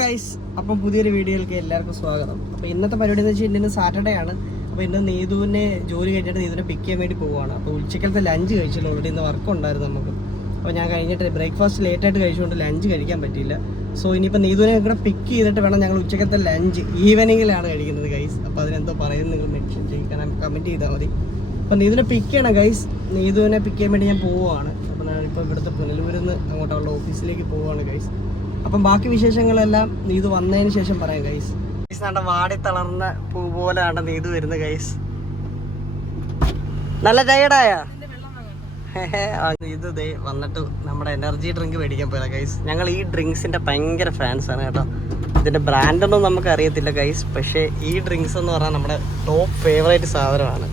Guys അപ്പം പുതിയൊരു വീഡിയോയിലേക്ക് എല്ലാവർക്കും സ്വാഗതം. അപ്പോൾ ഇന്നത്തെ പരിപാടി എന്ന് വെച്ചാൽ ഇന്ന് സാറ്റർഡേ ആണ്. അപ്പോൾ ഇന്ന് നീതുവിനെ ജോലി കഴിഞ്ഞിട്ട് നീതുവിനെ പിക്ക് ചെയ്യാൻ വേണ്ടി പോവുകയാണ്. അപ്പോൾ ഉച്ചക്കലത്തെ ലഞ്ച് കഴിച്ചില്ല. ഓൾറെഡി ഇന്ന് വർക്ക് ഉണ്ടായിരുന്നു നമുക്ക്. അപ്പോൾ ഞാൻ കഴിഞ്ഞിട്ട് ബ്രേക്ക്ഫാസ്റ്റ് ലേറ്റായിട്ട് കഴിച്ചുകൊണ്ട് ലഞ്ച് കഴിക്കാൻ പറ്റിയില്ല. സോ ഇനിയിപ്പോൾ നീതുവിനെ ഇവിടെ പിക്ക് ചെയ്തിട്ട് വേണം ഞങ്ങൾ ഉച്ചക്കത്തെ ലഞ്ച് ഈവനിങ്ങിലാണ് കഴിക്കുന്നത് ഗൈസ് അപ്പോൾ അതിനെന്തോ പറയുന്നത് നിങ്ങൾ മെൻഷൻ ചെയ്യിക്കാൻ. കമന്റ് ചെയ്താൽ മതി. അപ്പോൾ നീതുവിനെ പിക്ക് ചെയ്യണം ഗൈസ് നീതുവിനെ പിക്ക് ചെയ്യാൻ വേണ്ടി ഞാൻ പോവുകയാണ്. അപ്പോൾ ഞാനിപ്പോൾ ഇവിടുത്തെ പുനലൂരിൽ നിന്ന് അങ്ങോട്ടുള്ള ഓഫീസിലേക്ക് പോവുകയാണ് ഗൈസ് അപ്പം ബാക്കി വിശേഷങ്ങളെല്ലാം നീതു വന്നതിന് ശേഷം പറയാം ഗൈസ് ഗൈസ് നല്ല വാടി തളർന്ന പൂ പോലെ ആണ്ട നീതു വരുന്നത് ഗൈസ് നല്ല ടയർഡായ ഇത് ദേ വന്നിട്ട് നമ്മുടെ എനർജി ഡ്രിങ്ക് മേടിക്കാൻ പോയാ ഗൈസ് ഞങ്ങൾ ഈ ഡ്രിങ്ക്സിന്റെ ഭയങ്കര ഫാൻസാണ് ആണ് കേട്ടോ. ഇതിന്റെ ബ്രാൻഡൊന്നും നമുക്ക് അറിയത്തില്ല ഗൈസ് പക്ഷേ ഈ ഡ്രിങ്ക്സ് എന്ന് പറഞ്ഞാൽ നമ്മുടെ ടോപ്പ് ഫേവറേറ്റ് സാധനമാണ്.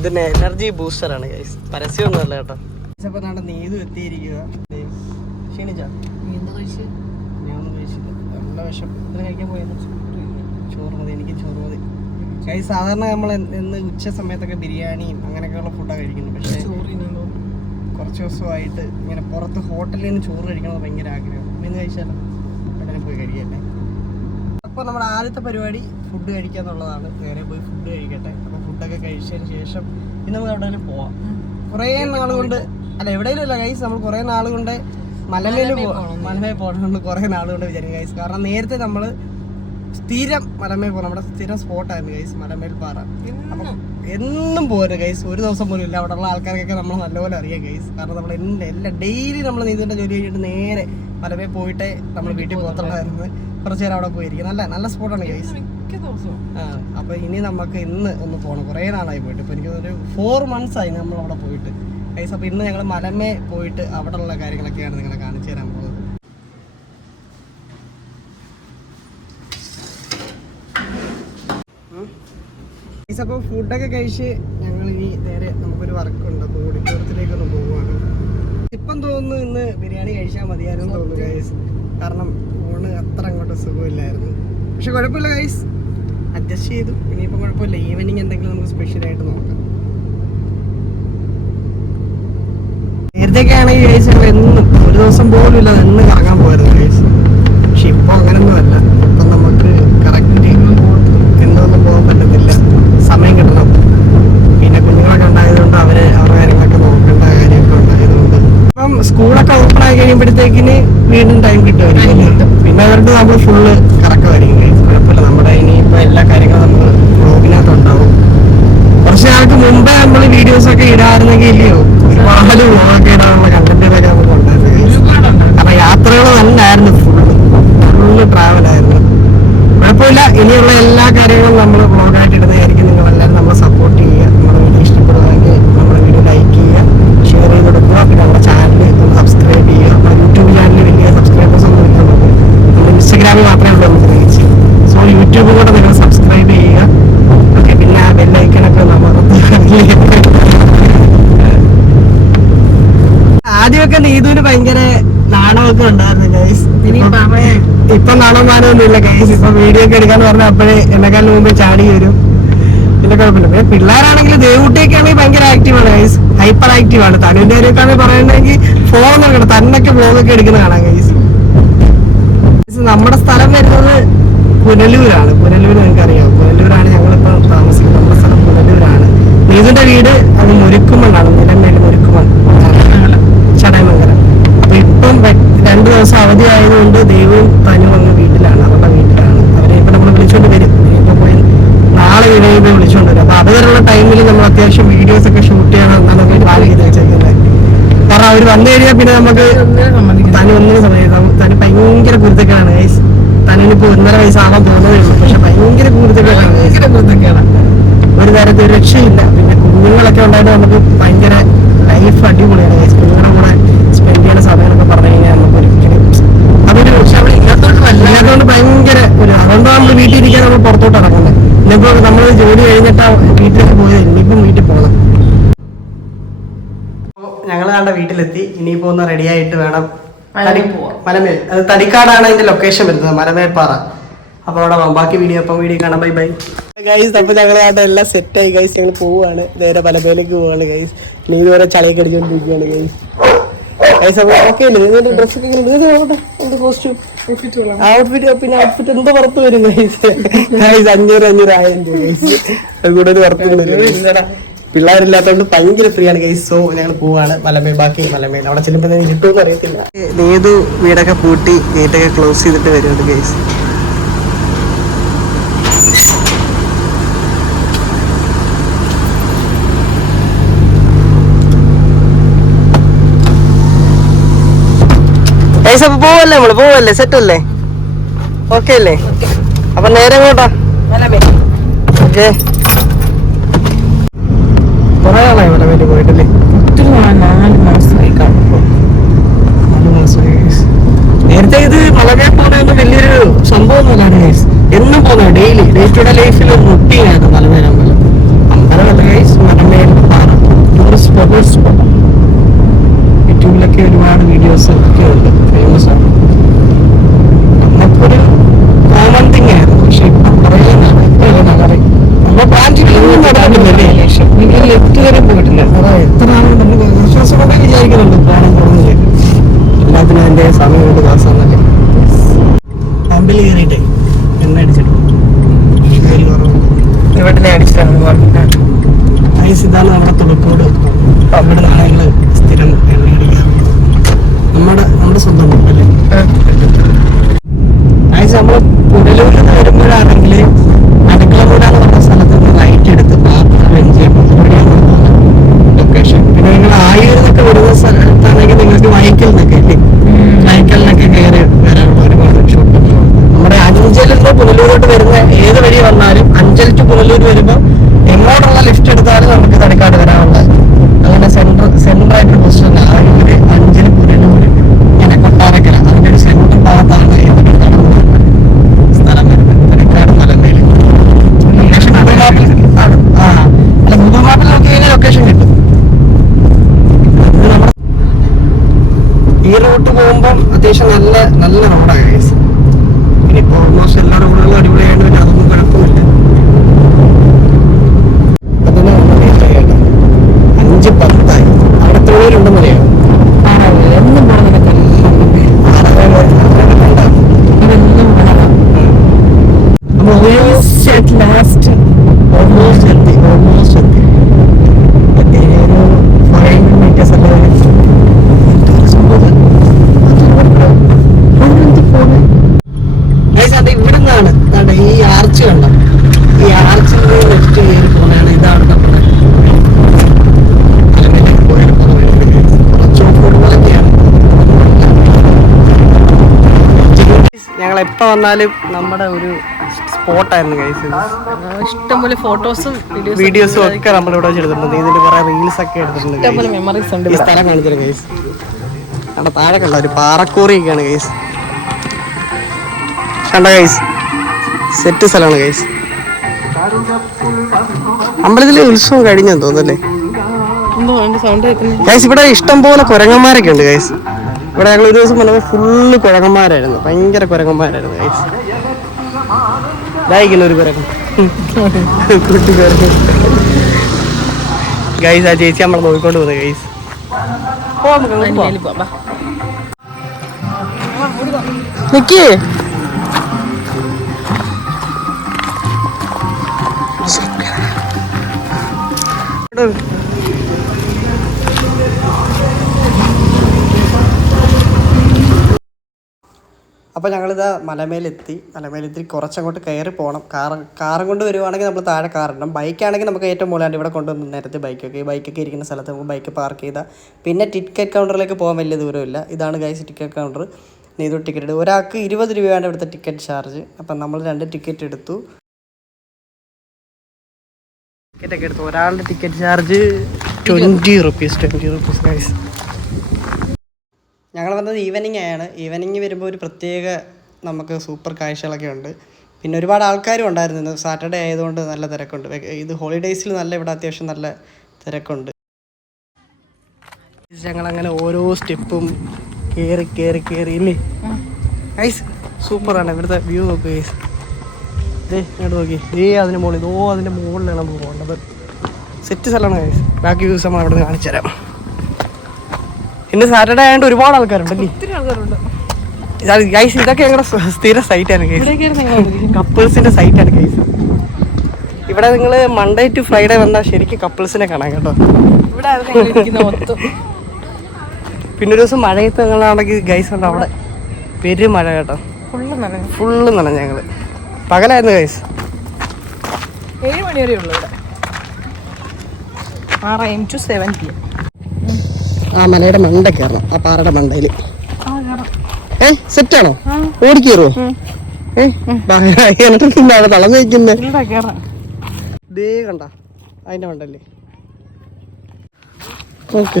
ഇതിന് എനർജി ബൂസ്റ്ററാണ് ഗൈസ് പരസ്യമൊന്നുമല്ല കേട്ടോ. നീതു എത്തിയിരിക്കുക ക്ഷീണിച്ചോ? വിഷം ഇത്ര കഴിക്കാൻ പോയത് ചോറ് മതി എനിക്ക് ചോറ് മതി കൈ സാധാരണ നമ്മൾ ഇന്ന് ഉച്ച സമയത്തൊക്കെ ബിരിയാണിയും അങ്ങനെയൊക്കെയുള്ള ഫുഡാണ് കഴിക്കുന്നത്. പക്ഷേ കുറച്ച് ദിവസമായിട്ട് ഇങ്ങനെ പുറത്ത് ഹോട്ടലിൽ നിന്ന് ചോറ് കഴിക്കണമെന്ന് ഭയങ്കര ആഗ്രഹം ഇന്ന് കഴിച്ചാലോ? ഉടനെ പോയി കഴിക്കട്ടെ. അപ്പോൾ നമ്മുടെ ആദ്യത്തെ പരിപാടി ഫുഡ് കഴിക്കുക എന്നുള്ളതാണ് നേരെ പോയി ഫുഡ് കഴിക്കട്ടെ. അപ്പോൾ ഫുഡൊക്കെ കഴിച്ചതിന് ശേഷം ഇന്ന് നമുക്ക് എവിടെയെങ്കിലും പോവാം. കുറേ നാൾ കൊണ്ട് അല്ല എവിടെയെങ്കിലും അല്ല കൈസ് നമ്മൾ കുറേ നാൾ കൊണ്ട് മലമേൽ മലമേൽ പോകണമെന്ന് കുറേ നാളുകൊണ്ട് കൊണ്ട് വിചാരിക്കും ഗൈസ് കാരണം നേരത്തെ നമ്മൾ സ്ഥിരം മലമേ പോകും നമ്മുടെ സ്ഥിരം സ്പോട്ടായിരുന്നു ഗൈസ് മലമേൽ പാറ. എന്നും. പോരുത് ഗൈസ് ഒരു ദിവസം പോലും ഇല്ല. അവിടെ ഉള്ള ആൾക്കാർക്കൊക്കെ നമ്മൾ നല്ലപോലെ അറിയാം ഗൈസ് കാരണം നമ്മൾ എല്ലാ എല്ലാ ഡെയിലി നമ്മൾ നീതിന്റെ ജോലി കഴിഞ്ഞിട്ട് നേരെ മലമേ പോയിട്ട് നമ്മൾ വീട്ടിൽ പോകത്തുള്ളായിരുന്നു. കുറച്ച് നേരം അവിടെ പോയിരിക്കും. നല്ല നല്ല സ്പോട്ടാണ് ഗൈസ് ആ അപ്പൊ ഇനി നമുക്ക് ഇന്ന് ഒന്ന് പോകണം കുറേ നാളായി പോയിട്ട്. ഇപ്പൊ എനിക്ക് ഒരു ഫോർ മന്ത്സ് ആയി നമ്മൾ അവിടെ പോയിട്ട്. ഗൈസ് അപ്പൊ ഇന്ന് ഞങ്ങൾ മലമേ പോയിട്ട് അവിടെ ഉള്ള കാര്യങ്ങളൊക്കെയാണ് നിങ്ങളെ കാണിച്ചു തരാൻ പോകുന്നത്. ഗൈസ് അപ്പോൾ ഫുഡൊക്കെ കഴിച്ച് ഞങ്ങൾ ഇനി നേരെ നമുക്കൊരു വർക്കുണ്ട്. അപ്പോൾ ഓഡിറ്റോറിയത്തിലേക്ക് ഒന്ന് പോവുകയാണ് ഇപ്പം തോന്നുന്നു ഇന്ന് ബിരിയാണി കഴിച്ചാൽ മതിയായിരുന്നു തോന്നുന്നു ഗൈസ് കാരണം ഫോണ് അത്ര അങ്ങോട്ട് സുഖമില്ലായിരുന്നു. പക്ഷെ കുഴപ്പമില്ല ഗൈസ് അഡ്ജസ്റ്റ് ചെയ്തു. ഇനിയിപ്പം കുഴപ്പമില്ല. ഈവനിങ് എന്തെങ്കിലും നമുക്ക് സ്പെഷ്യലായിട്ട് നോക്കാം. നേരത്തെയൊക്കെ ആണെങ്കിൽ ഗൈസ് ഞങ്ങൾ എന്നും ഒരു ദിവസം പോലും ഇല്ലാതെ എന്ന് കറങ്ങാൻ പോയിരുന്നു കഴിച്ച് പക്ഷെ ഇപ്പോൾ അങ്ങനൊന്നും അല്ല. ഇപ്പം നമുക്ക് കറക്റ്റ് എന്നൊന്നും പോകാൻ പറ്റത്തില്ല. സമയം കിട്ടണം. പിന്നെ കുഞ്ഞുങ്ങളൊക്കെ ഉണ്ടായതുകൊണ്ട് അവർ അവരുടെ കാര്യങ്ങളൊക്കെ നോക്കേണ്ട കാര്യമൊക്കെ ഉണ്ടായതുകൊണ്ട്. ഇപ്പം സ്കൂളൊക്കെ ഓപ്പൺ ആയി കഴിയുമ്പോഴത്തേക്കിന് വീണ്ടും ടൈം കിട്ടുമായിരിക്കും പിന്നെ അവരുടെ നമ്മൾ ഫുള്ള് കറക്കമായിരിക്കും. കുഴപ്പമില്ല. നമ്മുടെ ഇനിയിപ്പോൾ എല്ലാ കാര്യങ്ങളും നമ്മൾ ബ്ലോഗിനകത്ത് ഉണ്ടാവും. കുറച്ച് നാൾക്ക് മുമ്പേ നമ്മൾ വീഡിയോസൊക്കെ ഇടാറുന്നെങ്കിൽ ഇല്ലയോ ഒരുപാട് വ്ളോഗൊക്കെ ഇടാനുള്ള കണ്ടന്റുകളൊക്കെ ഉണ്ടായിരുന്നു. കാരണം യാത്രകൾ നല്ലായിരുന്നു. ഫുള്ള് ഫുള്ള് ട്രാവലായിരുന്നു കുഴപ്പമില്ല. ഇനിയുള്ള എല്ലാ കാര്യങ്ങളും നമ്മൾ ഇപ്പൊ വീഡിയോ ഒക്കെ എടുക്കാന്ന് പറഞ്ഞാൽ അപ്പോഴേ എന്നെക്കാളും മുമ്പ് ചാടി വരും. പിന്നെ കുഴപ്പമില്ല. പിന്നെ പിള്ളേരാണെങ്കിൽ ദേവൂട്ടിയൊക്കെ ആണെങ്കിൽ ഭയങ്കര ആക്റ്റീവ് ആണ് ഗൈസ് ഹൈപ്പർ ആക്റ്റീവ് ആണ്. തനുവിന്റെ കാര്യമൊക്കെ പറയണമെങ്കിൽ ഫോൺ നോക്കണം തന്നൊക്കെ ഫോണൊക്കെ എടുക്കുന്ന കാണാം ഗൈസ് നമ്മുടെ സ്ഥലം വരുന്നത് പുനലൂരാണ്. പുനലൂർ നിങ്ങൾക്ക് അറിയാം പുനലൂരാണ് ഞങ്ങളിപ്പോ താമസിക്കുന്നത്. നമ്മുടെ സ്ഥലം പുനലൂരാണ്. നീതിന്റെ വീട് അത് മുരുക്കുമണ്ണാണ്. നിലമേൽ മുരുക്കുമൺ ചടയമംഗലം. അപ്പൊ ഇപ്പം രണ്ടു ദിവസം അവധി ആയതുകൊണ്ട് ദൈവം തനും നാളെ കഴിയുമ്പോൾ വിളിച്ചുകൊണ്ടിരുന്നത് അപ്പൊ അതുവരെയുള്ള ടൈമിൽ നമ്മൾ അത്യാവശ്യം വീഡിയോസ് ഒക്കെ ഷൂട്ട് ചെയ്യണം എന്നാണ് ഒരു പ്ലാൻ ചെയ്ത് വെച്ചേക്കുന്നത് കാരണം അവർ വന്നു കഴിഞ്ഞാൽ പിന്നെ നമുക്ക് തനി ഒന്നിനും സമയം തനി ഭയങ്കര കുരുത്തക്കാണ് ഗൈസ് തനിനിപ്പോ ഒന്നര വയസ്സാവാൻ പോകുന്നതേ ഉള്ളൂ. പക്ഷെ ഭയങ്കര കുരുത്തക്കാണ് ഭയങ്കര കുരുത്തക്കാണ് ഒരു തരത്തിൽ ഒരു രക്ഷയില്ല. പിന്നെ കുഞ്ഞുങ്ങളൊക്കെ ഉണ്ടായിട്ട് നമുക്ക് ഭയങ്കര ലൈഫ് അടിപൊളിയാണ് ഗൈസ് കുഞ്ഞുങ്ങളുടെ കൂടെ സ്പെൻഡ് ചെയ്യുന്ന സമയമൊക്കെ പറഞ്ഞു കഴിഞ്ഞാൽ നമുക്ക് ഒരിക്കലും അതൊരു ഇല്ലാത്തതുകൊണ്ട് ഭയങ്കര ഒരു അതുകൊണ്ട് നമ്മൾ വീട്ടിൽ ഇരിക്കാൻ നമ്മൾ പുറത്തോട്ട് ഇറങ്ങുന്നത്. ഇനിയിപ്പോ നമ്മൾ ജോലി കഴിഞ്ഞിട്ടാ വീട്ടിലേക്ക് പോയത്. ഇനിയിപ്പം വീട്ടിൽ പോകണം ഞങ്ങൾ കണ്ട വീട്ടിലെത്തി. ഇനിയിപ്പോ ഒന്ന് റെഡി ആയിട്ട് വേണം. മലമേൽ പോവാം. മലമേൽ. അത് തടിക്കാടാണ് അതിന്റെ ലൊക്കേഷൻ വരുന്നത്. മലമേൽ പാറ. അപ്പൊ അവിടെ ബാക്കി വീഡിയോ അപ്പം വീഡിയോ കാണാം. ബൈ ബൈ ഗൈസ് അപ്പൊ ഞങ്ങൾ അവിടെ എല്ലാം സെറ്റ് ആയി. ഗൈസ് ഞങ്ങൾ പോവുകയാണ് നേരെ മലമേലേക്ക് പോവാണ് ഗൈസ് നീ ഇതുവരെ ചളിയൊക്കെ അടിച്ചോണ്ടിരിക്കുകയാണ് ഗൈസ് കോസ്റ്റ്യൂം ഔട്ട്ഫിറ്റ് ഭയങ്കര ഫ്രീ ആണ് ഗൈസ് സോ ഞങ്ങൾ പോവാണ്. മലമേ ബാക്കി മലമേ അവിടെ ചെല്ലുമ്പോൾ കിട്ടുമെന്ന് അറിയത്തില്ല. നീതു വീടൊക്കെ പൂട്ടി ഗേറ്റൊക്കെ ക്ലോസ് ചെയ്തിട്ട് വരുന്നുണ്ട് ഗൈസ് ഗൈസ് അപ്പൊ പോവല്ലേ നമ്മൾ പോവല്ലേ? സെറ്റ് അല്ലേ? ഓക്കെ അല്ലേ? അപ്പൊ നേരെ എങ്ങോട്ടാ? ഓക്കെ ഇതാണ് നമ്മുടെ തുണിക്കോട് അവിടെ ഞങ്ങൾ സ്ഥിരം നമ്മുടെ നമ്മുടെ സ്വന്തം ഐസ് നമ്മൾ പുനലൂരിൽ നിന്ന് വരുമ്പോഴാണെങ്കിൽ അടുക്കളമൂടാന്ന് പറഞ്ഞ സ്ഥലത്ത് നിന്ന് റൈറ്റ് എടുത്ത് പാത്രം വെഞ്ച് ലൊക്കേഷൻ പിന്നെ നിങ്ങൾ ആയൂരിൽ നിന്നൊക്കെ വരുന്ന സ്ഥലത്താണെങ്കിൽ നിങ്ങൾക്ക് വൈക്കൽ നിന്നൊക്കെ ഇല്ലേ വൈക്കലിനൊക്കെ കയറി വരാനുള്ള ഒരുപാട് ഷോട്ട് നമ്മുടെ അഞ്ചലിൽ നിന്ന് പുനലൂരോട്ട് വരുന്ന ഏത് വഴി വന്നാലും അഞ്ചൽ ടു പുനലൂർ വരുമ്പോൾ എങ്ങോട്ടുള്ള ലിഫ്റ്റ് എടുത്താലും നമുക്ക് തടിക്കാട് വരാനുള്ള അങ്ങനെ സെൻട്രൽ സെൻട്രായിട്ട് പൊസിഷൻ ആയൂര് അഞ്ചൽ പുനലൂർ ഇങ്ങനെ കൊട്ടാരക്കര അതിന്റെ ഒരു സെൻട്രൽ ഭാഗത്താണ് ഏതൊരു കടന്നു സ്ഥലം വരുന്നത് തടിക്കാട് മലമേൽ ലൊക്കേഷൻ ഗൂഗിൾ മാപ്പിൽ ആണ്. ആ അല്ല ഗൂഗിൾ മാപ്പിൽ നോക്കി കഴിഞ്ഞാൽ ലൊക്കേഷൻ കിട്ടും ഇത് നമ്മുടെ റൂട്ട് പോകുമ്പം അത്യാവശ്യം നല്ല നല്ല റോഡാണ് ഗൈസ് പിന്നെ ഇപ്പോൾ ഓൾമോസ്റ്റ് എല്ലാ റോഡുകളും അടിപൊളിയായിട്ട് പിന്നെ അതൊന്നും കുഴപ്പമില്ല. അതിന് ലേറ്റ് ആയി കേട്ടോ. അഞ്ച് പത്തായി. അവിടെ എത്ര പേരുണ്ടെന്ന് അറിയാം? എന്നും പറഞ്ഞിട്ട് ഇതെന്നും ലാസ്റ്റ് ഓൾമോസ്റ്റ് എത്തി ഓൾമോസ്റ്റ് എത്തി എത്തി ഇനി ഒരു ഫൈവ് മീറ്റേഴ്സ് അല്ലേ അത് ഇവിടെ നിന്നാണ് ദാണ്ടെ ഈ ആർച്ച് കണ്ടോ ഈ ആർച്ചിൽ നിന്ന് ലെഫ്റ്റ് കയറി പോകണതാണ് ഇതാണ് നമ്മുടെ മലമേലേക്ക് പോയാൽ പോകുന്ന വഴി. കുറച്ച് ഓഫ്-റോഡ് പോലെയൊക്കെയാണ്. വന്നാലും നമ്മുടെ ഒരു സ്പോട്ടായിരുന്നു ഗൈസ് ഇഷ്ടംപോലെ ഫോട്ടോസും വീഡിയോസും ഒക്കെ നമ്മളിവിടെ വെച്ചെടുത്തിട്ടുണ്ട്. ഇതിന്റെ കുറെ റീൽസ് ഒക്കെ എടുത്തിട്ടുണ്ട് ഇഷ്ടംപോലെ മെമ്മറീസ് ഉണ്ട് ഈ സ്ഥലം കാണിച്ചില്ല ഗൈസ് അവിടെ താഴെ കണ്ട ഒരു പാറക്കൂറിയൊക്കെയാണ് ഗൈസ് കണ്ട ഗൈസ് സെറ്റ് സ്ഥലമാണ് ഗൈസ് അമ്പലത്തിലെ ഉത്സവം കഴിഞ്ഞെന്ന് തോന്നുന്നല്ലേ ഗൈസ് ഇവിടെ ഇഷ്ടം പോലെ കുരങ്ങന്മാരൊക്കെ ഉണ്ട് ഗൈസ് ഇവിടെ ഞങ്ങൾ ഒരു ദിവസം വന്നപ്പോൾ ഫുള്ള് കുരങ്ങന്മാരായിരുന്നു. ഭയങ്കര കുരങ്ങന്മാരായിരുന്നു ഇതായിരിക്കുന്നു ഒരു കുരങ്ങൻ? കുട്ടി കുരങ്ങൻ. ഗൈസ് ആ ചേച്ചി നമ്മളെ നോക്കിക്കൊണ്ട് പോകുന്നത് ഗൈസ് നിക്ക്. അപ്പോൾ ഞങ്ങളിതാ മലമേലെത്തി. മലമേലെത്തി കുറച്ചങ്ങോട്ട് കയറി പോകണം കാർ കാറും കൊണ്ട് വരുവാണെങ്കിൽ നമ്മൾ താഴെ കാറിടണം ബൈക്കാണെങ്കിൽ നമുക്ക് ഏറ്റവും മുകളിലാണ്ട് ഇവിടെ കൊണ്ടുവന്ന് നേരത്തെ ബൈക്കൊക്കെ ഈ ബൈക്കൊക്കെ ഇരിക്കുന്ന സ്ഥലത്ത് നമുക്ക് ബൈക്ക് പാർക്ക് ചെയ്താൽ പിന്നെ ടിക്കറ്റ് കൗണ്ടറിലേക്ക് പോകാൻ വലിയ ദൂരമില്ല. ഇതാണ് guys ticket counter Neethu ticket ഒരാൾക്ക് ഇരുപത് രൂപയാണ് ഇവിടുത്തെ ടിക്കറ്റ് ചാർജ് അപ്പം നമ്മൾ രണ്ട് ടിക്കറ്റ് എടുത്തു. ടിക്കറ്റ് ഒക്കെ എടുത്തു. ഒരാളുടെ ticket charge twenty rupees twenty rupees guys ഞങ്ങൾ വന്നത് ഈവനിങ് ആണ്. ഈവനിങ് വരുമ്പോൾ ഒരു പ്രത്യേക നമുക്ക് സൂപ്പർ കാഴ്ചകളൊക്കെ ഉണ്ട്. പിന്നെ ഒരുപാട് ആൾക്കാരും ഉണ്ടായിരുന്നു സാറ്റർഡേ ആയതുകൊണ്ട് നല്ല തിരക്കുണ്ട്. ഇത് ഹോളിഡേയ്സിൽ നല്ല ഇവിടെ അത്യാവശ്യം നല്ല തിരക്കുണ്ട്. ഞങ്ങളങ്ങനെ ഓരോ സ്റ്റെപ്പും കയറി കയറി കയറി ഇല്ലേ? ഐസ് സൂപ്പറാണ് ഇവിടുത്തെ വ്യൂ നോക്ക് ഐസ് ഇങ്ങോട്ട് നോക്കി. ഏ അതിന്റെ മുകളിൽ ഓ അതിന്റെ മുകളിലാണ് പോകേണ്ടത്. സെറ്റ് സ്ഥലമാണ് ഐസ് ബാക്കി വ്യൂസ് നമ്മൾ അവിടെ നിന്ന് കാണിച്ചു തരാം ഇന്ന് സാറ്റർഡേ ആയതുകൊണ്ട് ഒരുപാട് ആൾക്കാരുണ്ട് ഒത്തിരി ആൾക്കാരുണ്ട്. ഗൈസ് ഇതൊക്കെ ഞങ്ങളുടെ സ്ഥ- സ്ഥിര സൈറ്റാണ് ഗൈസ്. കപ്പിൾസിന്റെ സൈറ്റാണ് ഗൈസ് ഇവിടെ നിങ്ങൾ മൺഡേ ടു ഫ്രൈഡേ വന്നാൽ ശരിക്കും കപ്പിൾസിനെ കാണാം കേട്ടോ. പിന്നെ ഒരു ദിവസം മഴയത്ത് ഞങ്ങളാണെങ്കിൽ ഗൈസ് ഉണ്ട് അവിടെ? പെരും മഴ കേട്ടോ. ഫുള്ള് നനഞ്ഞ. ഞങ്ങൾ. പകലായിരുന്നു ഗൈസ് ഏഴ് മണി വരെ ഉള്ളു ഇവിടെ. ആറ് M to seven P M ആ മലയുടെ മണ്ട കയറണം ആ പാറയുടെ മണ്ടയിൽ ഏ സെറ്റാണോ? ഓടിക്കേറുവോ? ഏ എന്നിട്ട് അവിടെ തളർന്നു നിൽക്കുന്നേ. ഇല്ല കയറാം ദേ കണ്ട അതിന്റെ മണ്ടല്ലേ. ഓക്കെ.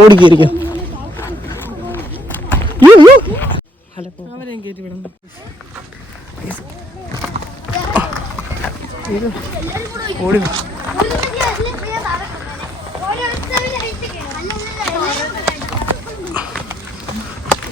ഓടിക്കേരിക്കും ഓടി വാ. ഗൈസ്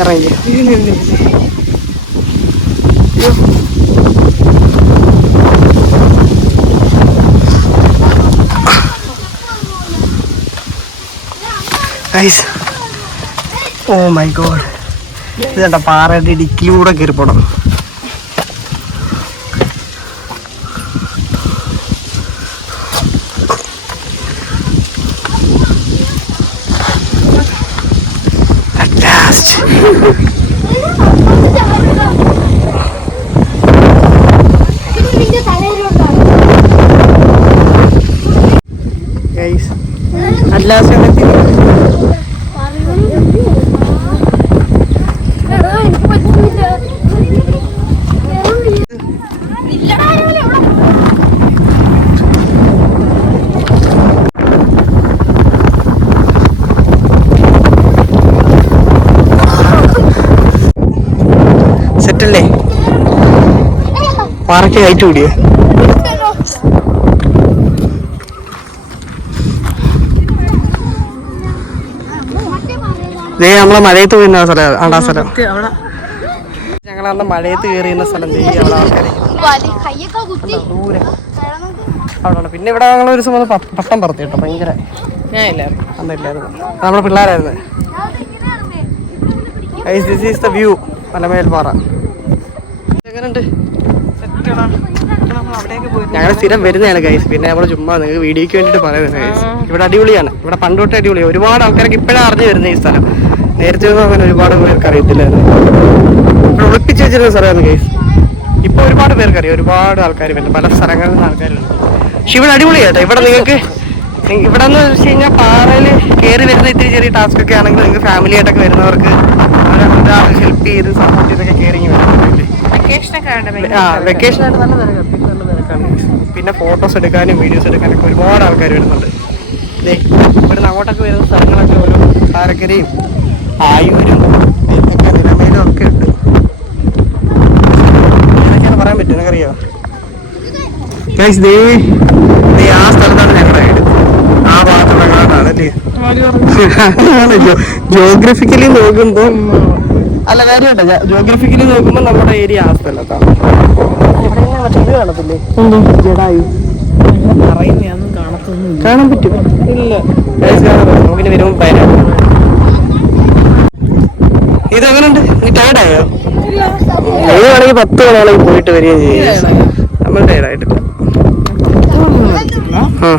ഇറങ്ങി. ഗൈസ് ഓ മൈ ഗോഡ് ഇത് കണ്ട പാറയുടെ ഇടുക്കിയിലൂടെ കയറി പാറയ്ക്ക് കയറ്റി കൂടിയേ. ദേ നമ്മളെ മഴയത്ത് വീഴുന്ന സ്ഥലം ആണ്ടാ സ്ഥലം. ഞങ്ങൾ അന്ന് മഴയത്ത് കയറിയുന്ന സ്ഥലം ദേ അവിടെ ആൾക്കാരെ കയ്യൊക്കെ കുത്തി. ദൂരെ. അവിടെ പിന്നെ ഇവിടെ ഞങ്ങൾ ഒരു ദിവസം പട്ടം പറത്തി കേട്ടോ ഭയങ്കര. ഞാൻ ഇല്ലായിരുന്നു അന്നില്ലായിരുന്നു. നമ്മുടെ പിള്ളേരായിരുന്നു. ദിസ് ഈസ് ദ വ്യൂ മലമേൽ പാറ എങ്ങനെയുണ്ട്? ഞങ്ങൾ സ്ഥിരം വരുന്നതാണ് ഗൈസ് പിന്നെ നമ്മൾ ചുമ്മാ നിങ്ങൾക്ക് വീഡിയോക്ക് വേണ്ടിയിട്ട് പറയുന്നത് ഗൈസ് ഇവിടെ അടിപൊളിയാണ്. ഇവിടെ പണ്ടോട്ട് അടിപൊളി. അടിപൊളിയാണ് ഒരുപാട് ആൾക്കാരൊക്കെ ഇപ്പോഴാണ് അറിഞ്ഞു വരുന്നത് ഈ സ്ഥലം. നേരത്തെ ഒന്നും അങ്ങനെ ഒരുപാട് പേർക്ക് അറിയത്തില്ലായിരുന്നു. ഇവിടെ ഒളിപ്പിച്ച് വെച്ചിരുന്ന സ്ഥലമാണ് ഗൈസ് ഇപ്പൊ ഒരുപാട് പേർക്ക് അറിയാം. ഒരുപാട് ആൾക്കാർ വരുന്നു പല സ്ഥലങ്ങളിൽ നിന്ന് ആൾക്കാരുണ്ട് പക്ഷെ ഇവിടെ അടിപൊളിയാട്ടോ ഇവിടെ നിങ്ങൾക്ക് ഇവിടെ എന്ന് വെച്ച് കഴിഞ്ഞാൽ പാറയിൽ കയറി വരുന്ന ഇത്തിരി ചെറിയ ടാസ്ക് ഒക്കെ ആണെങ്കിൽ നിങ്ങൾക്ക് ഫാമിലി ആയിട്ടൊക്കെ വരുന്നവർക്ക് ഹെൽപ്പ് ചെയ്ത് സപ്പോർട്ട് ചെയ്തൊക്കെ കയറി വരും വെക്കേഷനൊക്കെ ആ വെക്കേഷൻ ആയിട്ട് നല്ല തിരക്കാണ് പിന്നെ ഫോട്ടോസ് എടുക്കാനും വീഡിയോസ് എടുക്കാനൊക്കെ ഒരുപാട് ആൾക്കാർ വരുന്നുണ്ട്. ദേ ഇവിടുന്ന് അങ്ങോട്ടൊക്കെ വരുന്ന സ്ഥലങ്ങളൊക്കെ ഒരു താരക്കരയും ആയൂരും ഒക്കെ നിലമേലും ഒക്കെ ഉണ്ട്. ഏതൊക്കെയാണ് പറയാൻ പറ്റും നിനക്കറിയോ? ഗൈസ് ദേ ദേ ആ സ്ഥലത്താണ് ഞങ്ങളുടെ വീട് ആ ഭാഗത്തുള്ള അല്ലേ? ജോഗ്രഫിക്കലി നോക്കുമ്പോ അല്ല കാര്യമുണ്ട് ജോഗ്രഫിക്കലി നോക്കുമ്പോ നമ്മുടെ ഏരിയ ആ സ്ഥലത്താണ്. മറ്റേ ഇത് കാണത്തില്ലേ ജഡായു. പറയുന്നതൊന്നും കാണത്തൊന്നും കാണാൻ പറ്റും. ഇല്ല. നമുക്കിനി വരുമ്പോ പറയാം ഇതെങ്ങനെയുണ്ട് നീ ടയർഡായോ നീ വേണമെങ്കിൽ പത്ത് മണിയാണെങ്കിൽ പോയിട്ട് വരികയും ചെയ്യും. നമ്മൾ ടയർഡായിട്ടില്ല ആ.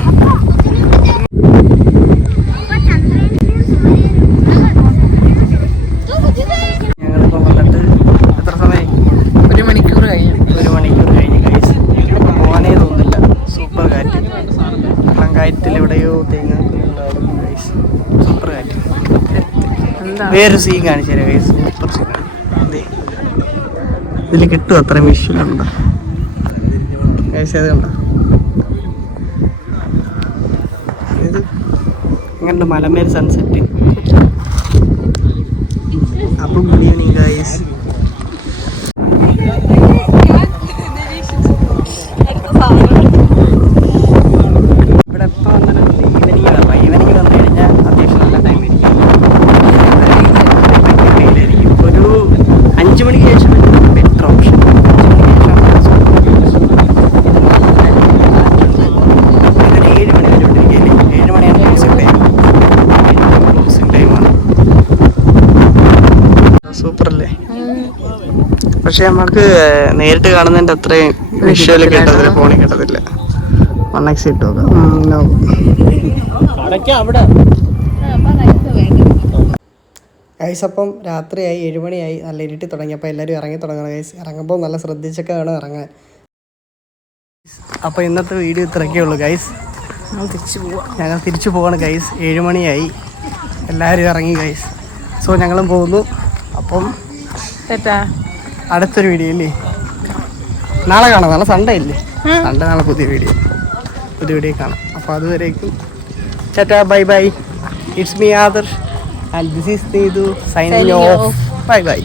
വേറൊരു സീൻ കാണിച്ചു തരാം ഗൈസ് സൂപ്പർ സീൻ ഇതിൽ കിട്ടും അത്ര വിഷ്വൽ ഉണ്ടോ. ഗൈസ് അത് കണ്ടോ? ഇത് ഇങ്ങനെയുണ്ട് മലമേൽ സൺസെറ്റ് അപ്പം ഗുഡ് ഈവനിങ് ഗൈസ് പക്ഷെ നമ്മൾക്ക് നേരിട്ട് കാണുന്നതിന്റെ അത്രയും വിഷ്വൽ കിട്ടത്തില്ല ഫോണിൽ കിട്ടത്തില്ല വൺ എക്സ് ഗൈസ് അപ്പം രാത്രിയായി ഏഴുമണിയായി നല്ല ഇരുട്ടി തുടങ്ങിയപ്പോൾ എല്ലാവരും ഇറങ്ങി തുടങ്ങണം ഗൈസ് ഇറങ്ങുമ്പോൾ നല്ല ശ്രദ്ധിച്ചൊക്കെ വേണം ഇറങ്ങാൻ. അപ്പോൾ ഇന്നത്തെ വീഡിയോ ഇത്രയൊക്കെ ഉള്ളൂ ഗൈസ് തിരിച്ചു പോവാം. ഞങ്ങൾ തിരിച്ചു പോവാണ് ഗൈസ് ഏഴുമണിയായി. എല്ലാവരും ഇറങ്ങി ഗൈസ് സോ ഞങ്ങളും പോകുന്നു. അപ്പം തെറ്റാ അടുത്തൊരു വീഡിയോ അല്ലേ നാളെ കാണാം. നാളെ സൺഡേ ഇല്ലേ? സൺഡേ നാളെ പുതിയ വീഡിയോ പുതിയ വീഡിയോ കാണാം. അപ്പോൾ അതുവരേക്കും. ചേട്ടാ bye bye. It's me Adhar and this is Neethu signing off bye bye